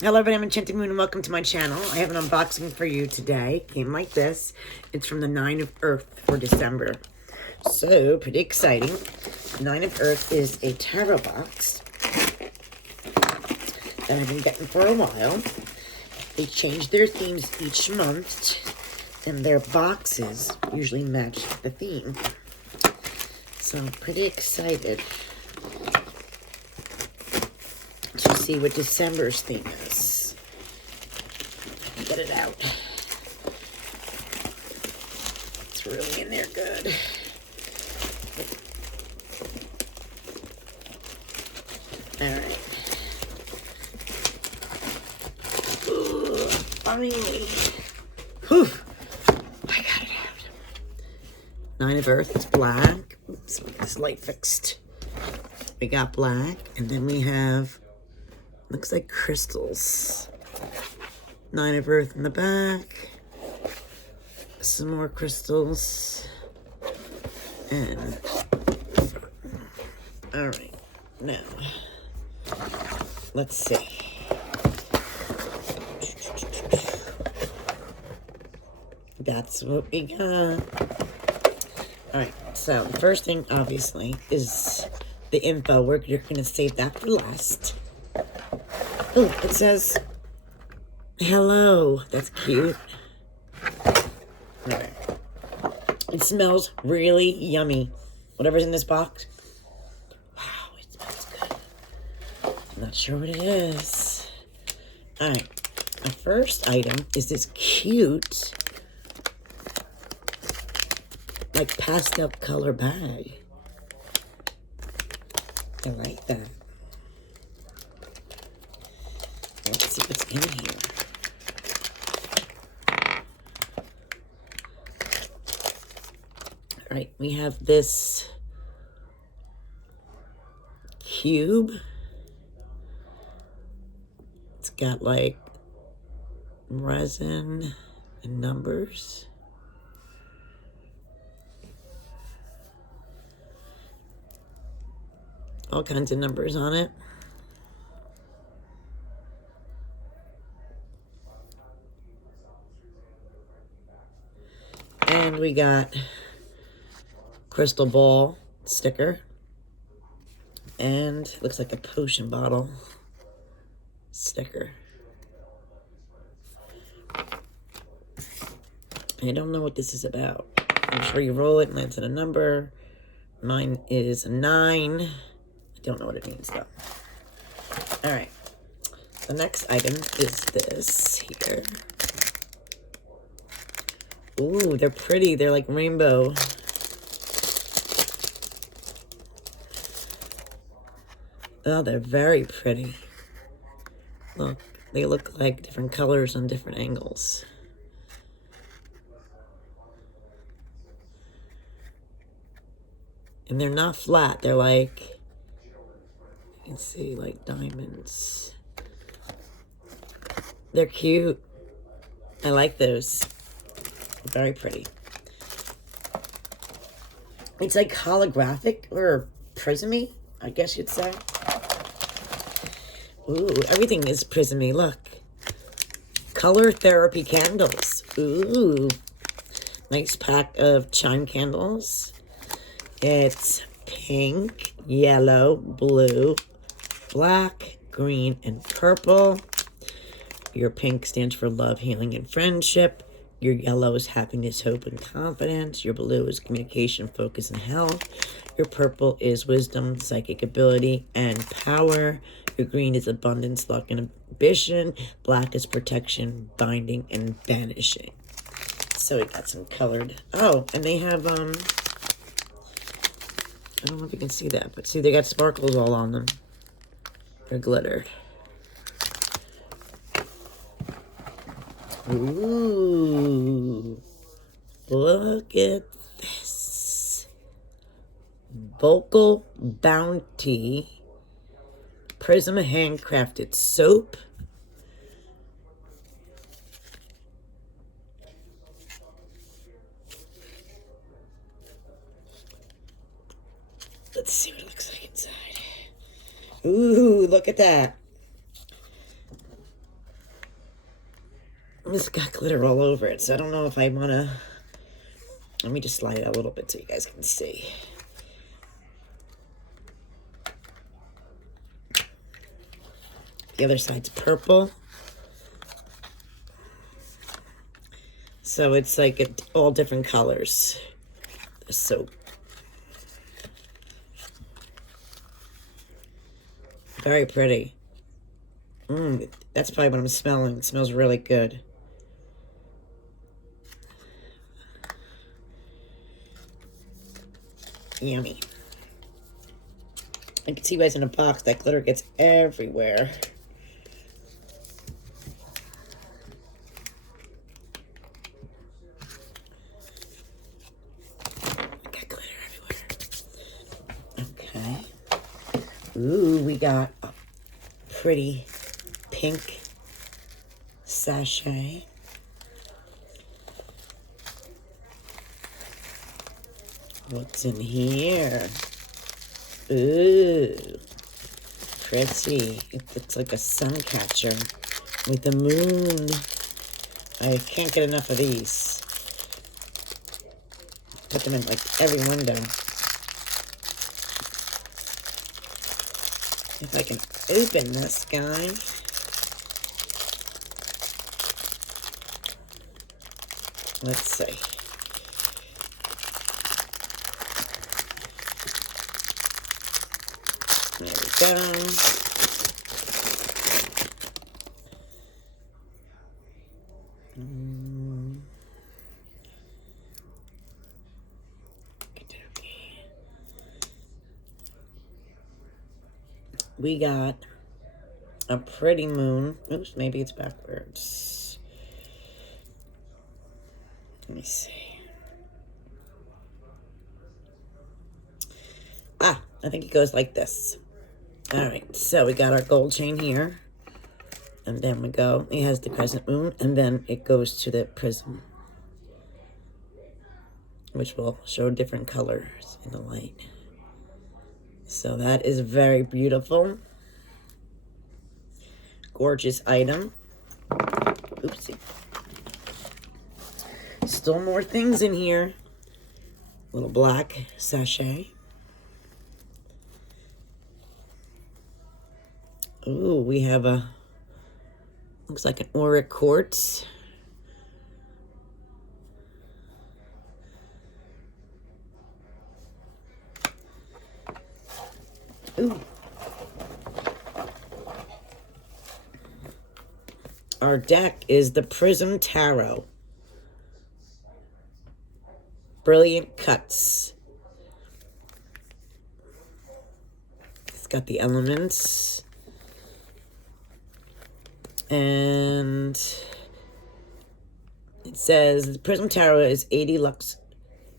Hello everybody, I'm Enchanted Moon and welcome to my channel. I have an unboxing for you today. Came like this. It's from the Nine of Earth for December. So, pretty exciting. Nine of Earth is a tarot box that I've been getting for a while. They change their themes each month and their boxes usually match the theme. So, I'm pretty excited to see what December's theme is. Get it out. It's really in there good. Alright. Finally. Whew. I got it out. Nine of Earth is black. Oops, get this light fixed. We got black, and then we have, looks like crystals. Nine of Earth in the back. Some more crystals. And, alright, now, let's see. That's what we got. Alright, so the first thing, obviously, is the info. You're going to save that for last. Oh, it says, hello. That's cute. Alright. It smells really yummy. Whatever's in this box. Wow, it smells good. I'm not sure what it is. Alright. The first item is this cute, like, pastel color bag. I like that. Let's see what's in here. All right, we have this cube. It's got like resin and numbers. All kinds of numbers on it. And we got crystal ball sticker. And looks like a potion bottle sticker. I don't know what this is about. I'm sure you roll it and lands in a number. Mine is 9. I don't know what it means though. All right. The next item is this here. Ooh, they're pretty. They're like rainbow. Oh, they're very pretty. Look, they look like different colors on different angles. And they're not flat. They're like, you can see, like diamonds. They're cute. I like those. Very pretty. It's like holographic or prismy, I guess you'd say. Ooh, everything is prismy. Look. Color therapy candles. Ooh. Nice pack of chime candles. It's pink, yellow, blue, black, green, and purple. Your pink stands for love, healing, and friendship. Your yellow is happiness, hope, and confidence. Your blue is communication, focus, and health. Your purple is wisdom, psychic ability, and power. Your green is abundance, luck, and ambition. Black is protection, binding, and banishing. So we got some colored. Oh, and they have, I don't know if you can see that, but see, they got sparkles all on them. They're glittered. Ooh, look at this. Vocal Bounty Prism handcrafted soap. Let's see what it looks like inside. Ooh, look at that. This got glitter all over it, so I don't know if I want to... Let me just slide it a little bit so you guys can see. The other side's purple. So it's like all different colors. The soap. Very pretty. That's probably what I'm smelling. It smells really good. Yummy. I can see you guys in a box. That glitter gets everywhere. Got glitter everywhere. Okay. Ooh, we got a pretty pink sachet. What's in here? Ooh, pretty. It looks like a sun catcher with the moon. I can't get enough of these. Put them in like every window. If I can open this guy. Let's see. There we go. We got a pretty moon. Oops, maybe it's backwards. Let me see. Ah, I think it goes like this. All right, so we got our gold chain here. And then we go, it has the crescent moon, and then it goes to the prism, which will show different colors in the light. So that is very beautiful. Gorgeous item. Oopsie. Still more things in here. Little black sachet. Ooh, we have a, looks like an auric quartz. Ooh. Our deck is the Prism Tarot. Brilliant cuts. It's got the elements. And it says the Prism Tarot is 80 Lux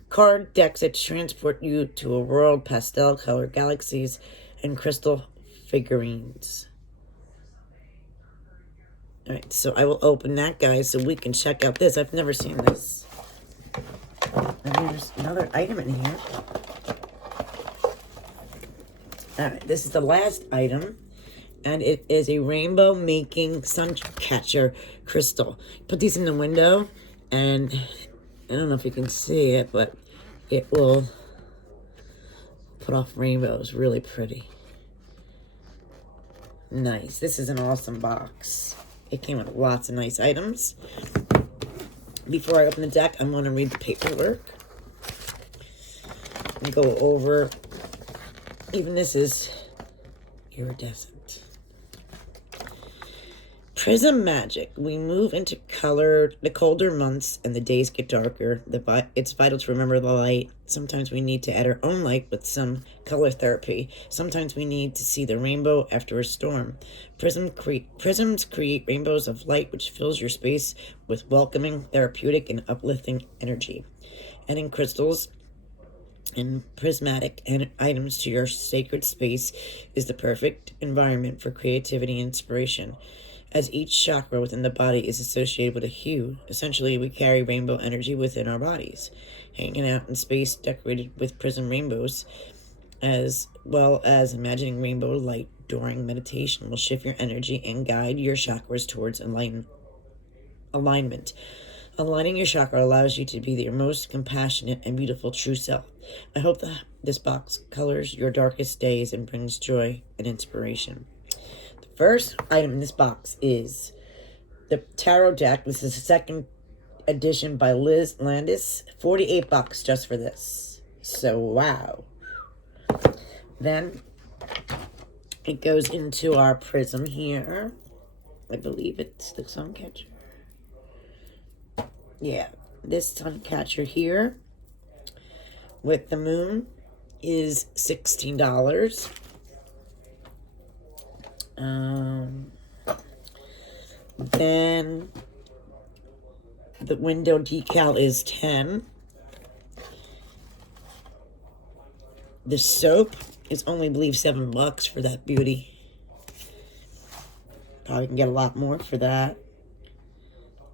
card decks that transport you to a world, pastel color galaxies, and crystal figurines. All right, so I will open that, guys, so we can check out this. I've never seen this. And there's another item in here. All right, this is the last item. And it is a rainbow making sun catcher crystal. Put these in the window, and I don't know if you can see it, but it will put off rainbows. Really pretty. Nice. This is an awesome box. It came with lots of nice items. Before I open the deck, I'm going to read the paperwork and go over. Even this is iridescent. Prism magic. We move into the colder months and the days get darker. It's vital to remember the light. Sometimes we need to add our own light with some color therapy. Sometimes we need to see the rainbow after a storm. Prisms create rainbows of light which fills your space with welcoming, therapeutic, and uplifting energy. Adding crystals and prismatic items to your sacred space is the perfect environment for creativity and inspiration. As each chakra within the body is associated with a hue, essentially we carry rainbow energy within our bodies. Hanging out in space decorated with prism rainbows, as well as imagining rainbow light during meditation, will shift your energy and guide your chakras towards enlightenment. alignment. Aligning your chakra allows you to be your most compassionate and beautiful true self. I hope that this box colors your darkest days and brings joy and inspiration. The first item in this box is the tarot deck. This is the second edition by Liz Landis. $48 just for this. So, wow. Then it goes into our prism here. I believe it's the sun catcher. Yeah, this sun catcher here with the moon is $16. Then the window decal is $10. The soap is only, I believe, $7 for that beauty. Probably can get a lot more for that.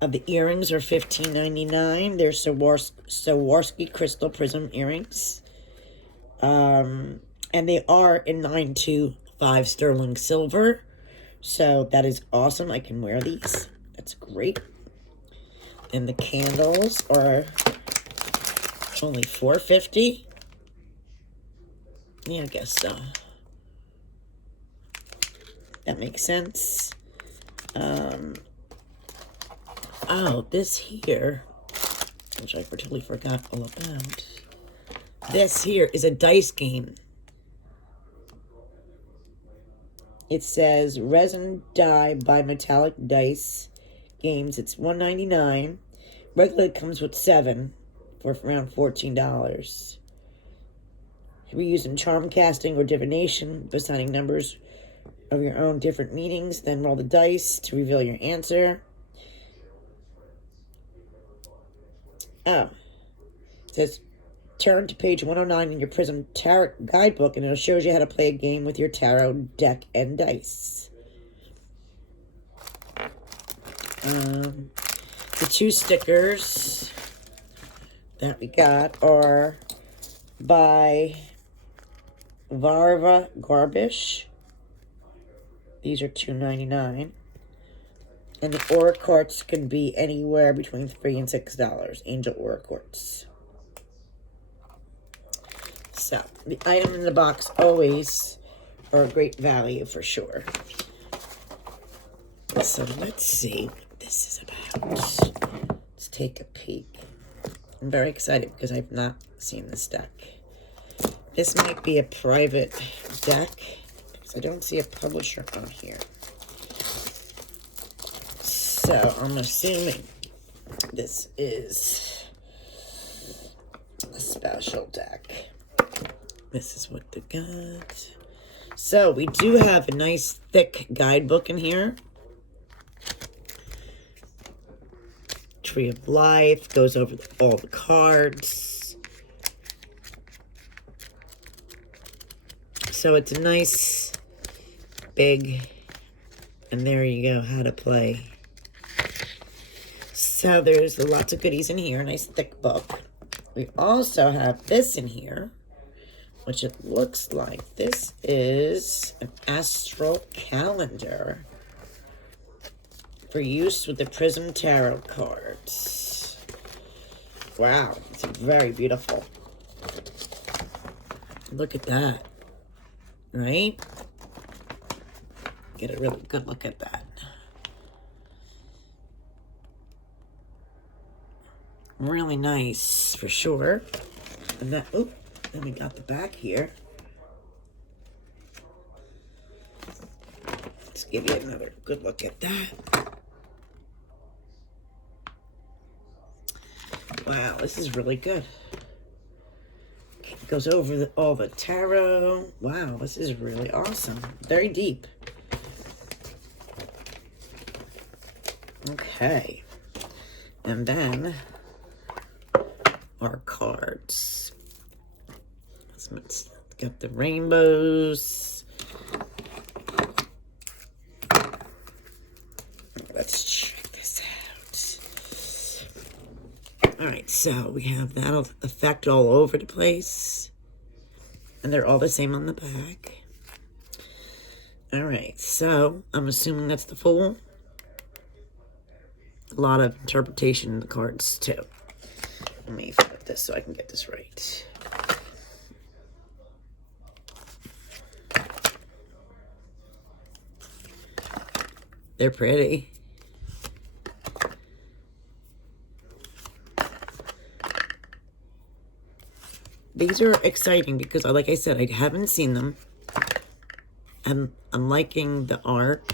The earrings are $15.99. They're Swarovski crystal prism earrings. And they are in 925 sterling silver. So that is awesome. I can wear these. That's great. And the candles are only $4.50. Yeah, I guess so. That makes sense. Oh, this here, which I totally forgot all about. This here is a dice game. It says resin die by metallic dice games. It's $1.99. Regularly comes with 7 for around $14. We use in charm casting or divination, assigning numbers of your own different meanings. Then roll the dice to reveal your answer. Oh, it says turn to page 109 in your Prism Tarot guidebook, and it shows you how to play a game with your tarot deck and dice. The 2 stickers that we got are by Varva Garbish. These are $2.99. And the aura quartz can be anywhere between $3 and $6. Angel aura quartz. So, the item in the box always are a great value for sure. So, let's see what this is about. Let's take a peek. I'm very excited because I've not seen this deck. This might be a private deck because I don't see a publisher on here. So, I'm assuming this is a special deck. This is what they got. So, we do have a nice thick guidebook in here. Tree of Life goes over all the cards. So, it's a nice, big, and there you go, how to play. So there's lots of goodies in here, a nice thick book. We also have this in here, which it looks like this is an Astral Calendar for use with the Prism Tarot cards. Wow, it's very beautiful. Look at that, right? Get a really good look at that. Really nice for sure. And that, oh, then we got the back here. Let's give you another good look at that. Wow, this is really good. It goes over all the tarot. Wow, this is really awesome. Very deep. Okay. And then our cards. Let's got the rainbows. Let's check this out. All right, so we have that effect all over the place. And they're all the same on the back. All right, so I'm assuming that's the full a lot of interpretation in the cards too. Let me flip this so I can get this right. They're pretty. These are exciting because, like I said, I haven't seen them. I'm liking the art.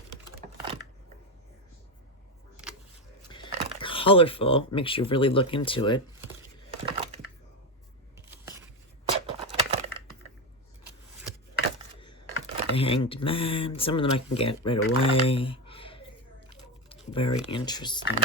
Colorful, makes you really look into it. The Hanged Man, some of them I can get right away. Very interesting.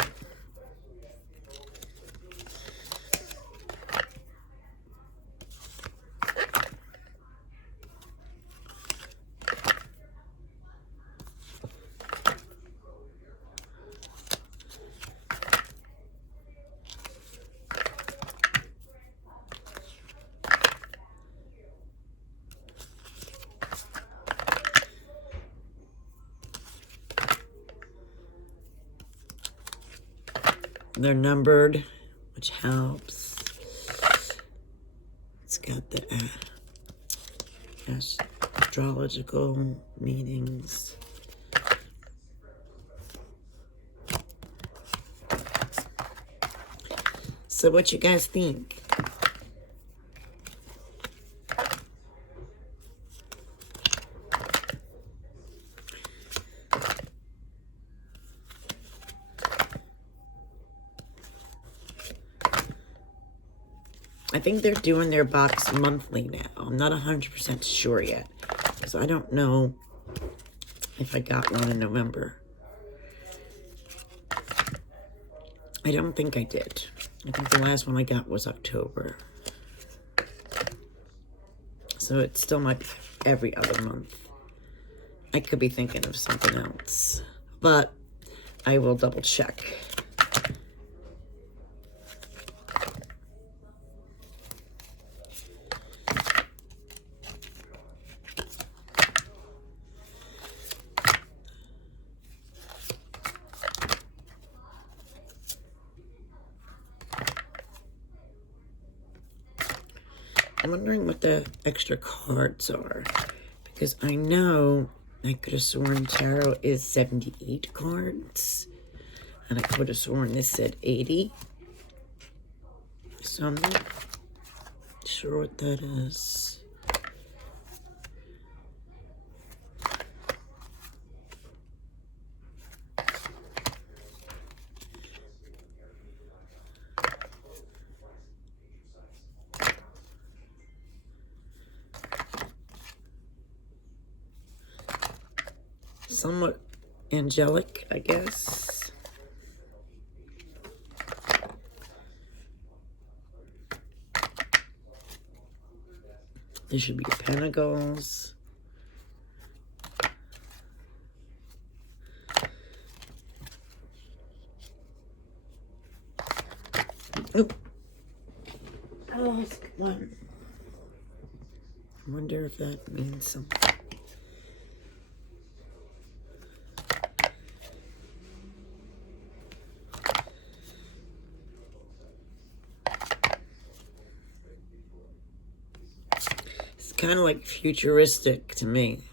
They're numbered, which helps. It's got the astrological meanings. So what you guys think? I think they're doing their box monthly now. I'm not 100% sure yet, because I don't know if I got one in November. I don't think I did. I think the last one I got was October. So it still might be every other month. I could be thinking of something else, but I will double check. I'm wondering what the extra cards are, because I know I could have sworn tarot is 78 cards, and I could have sworn this said 80. So I'm not sure what that is. Somewhat angelic, I guess. This should be Pentacles. Oh, that's a good one. I wonder if that means something. Kind of like futuristic to me.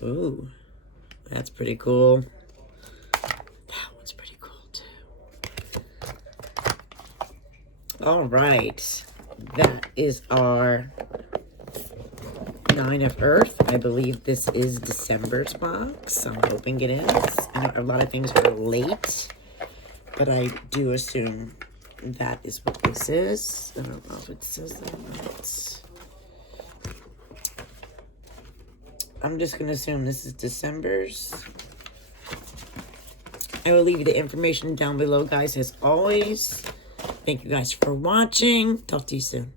Ooh, that's pretty cool. That one's pretty cool too. All right, that is our Nine of Earth. I believe this is December's box. I'm hoping it is. I know a lot of things are late, but I do assume that is what this is. I don't know if it says that or not. I'm just going to assume this is December's. I will leave you the information down below, guys, as always. Thank you guys for watching. Talk to you soon.